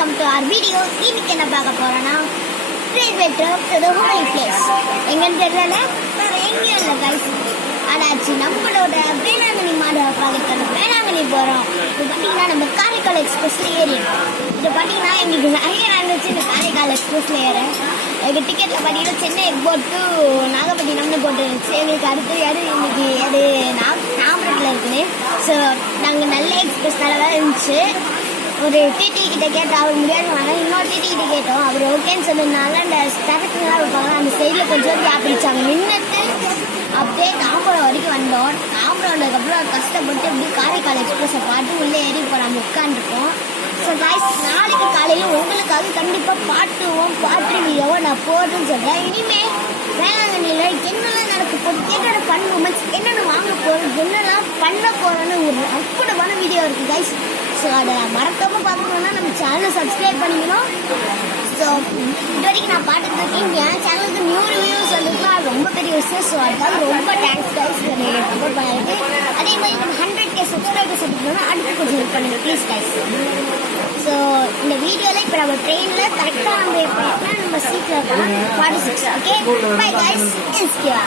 welcome to our video. இன்னைக்கு என்ன பார்க்க போறோம்னா private trip to the holy place. எங்கன்னு தெரியல, வேற எங்கேயும் இல்லை guys. அதாச்சு நம்மளோட வேளாங்கண்ணி மாடை பார்க்கணும். வேளாங்கண்ணி போகிறோம். இது பார்த்தீங்கன்னா நம்ம காரைக்கால் எக்ஸ்பிரஸில் ஏறிடும். இது பார்த்தீங்கன்னா எங்களுக்கு நிறைய இருந்துச்சு இந்த காரைக்கால் எக்ஸ்பிரஸில் ஏற. எங்கள் டிக்கெட்டில் பார்த்தீங்கன்னா சென்னை போட்டு நாகப்பட்டினம்னு போட்டு இருந்துச்சு. எங்களுக்கு அடுத்த இடம் இன்னைக்கு அது நாகப்பட்டினத்தில் இருக்குது. ஸோ நாங்கள் நல்ல எக்ஸ்பிரஸ் நல்லா இருந்துச்சு. ஒரு டிடி கிட்ட கேட்டோம், அவர் முடியாது. இன்னொரு டிடி கிட்ட கேட்டோம், அவர் ஓகேன்னு சொன்னதுனால அந்த ஸ்டாஃப்லாம் இருப்பாங்க அந்த சைடில் கொஞ்சம் கேப் பிடிச்சாங்க. நின்றுட்டு அப்படியே தாம்பரம் வரைக்கும் வந்தோம். தாம்பரம் வந்ததுக்கப்புறம் கஷ்டப்பட்டு அப்படியே காரைக்கால் எக்ஸ்பிரஸை பாட்டு உள்ளே ஏறி இப்போ நம்ம உட்காந்துருக்கோம். ஸோ காய்ஸ், நாளைக்கு காலையில் உங்களுக்காக கண்டிப்பாக பாட்டு வீடியோவை நான் போடுறேன்னு சொல்கிறேன். இனிமேல் வேளாங்கண்ணியில் என்னெல்லாம் நடக்க போகுது, என்னென்ன ஃபன் மூமெண்ட்ஸ், என்னென்ன வாங்க போகிறோம், என்னெல்லாம் பண்ண போகிறோன்னு ஒரு அற்புதமான வீடியோ இருக்குது காய்ஸ். ஸோ அதை மறக்காமல் பார்க்கணுன்னா நம்ம சேனலை சப்ஸ்கிரைப் பண்ணிக்கணும். ஸோ இது வரைக்கும் நான் பார்த்துருக்கேன். என் சேனலுக்கு நியூ ரிவ்யூஸ் வந்துருக்குன்னா அது ரொம்ப பெரிய விஷயம். ஸோ அதுக்காக ரொம்ப தேங்க்ஸ் கைஸ், என்னை சப்போர்ட் பண்ணிருக்கு. அதே மாதிரி நம்ம 100K சப்ஸ்கிரைபர்ஸ் எடுத்துக்கணும்னா அடுத்து கொஞ்சம் ஹெல்ப் பண்ணுங்க ப்ளீஸ் கைஸ். ஸோ இந்த வீடியோவில் இப்போ நம்ம ட்ரெயினில் கரெக்டாக நம்ம எப்படின்னா நம்ம சீட்டில் இருக்கோம் 46. Okay bye guys, இன்ஸ்கியா.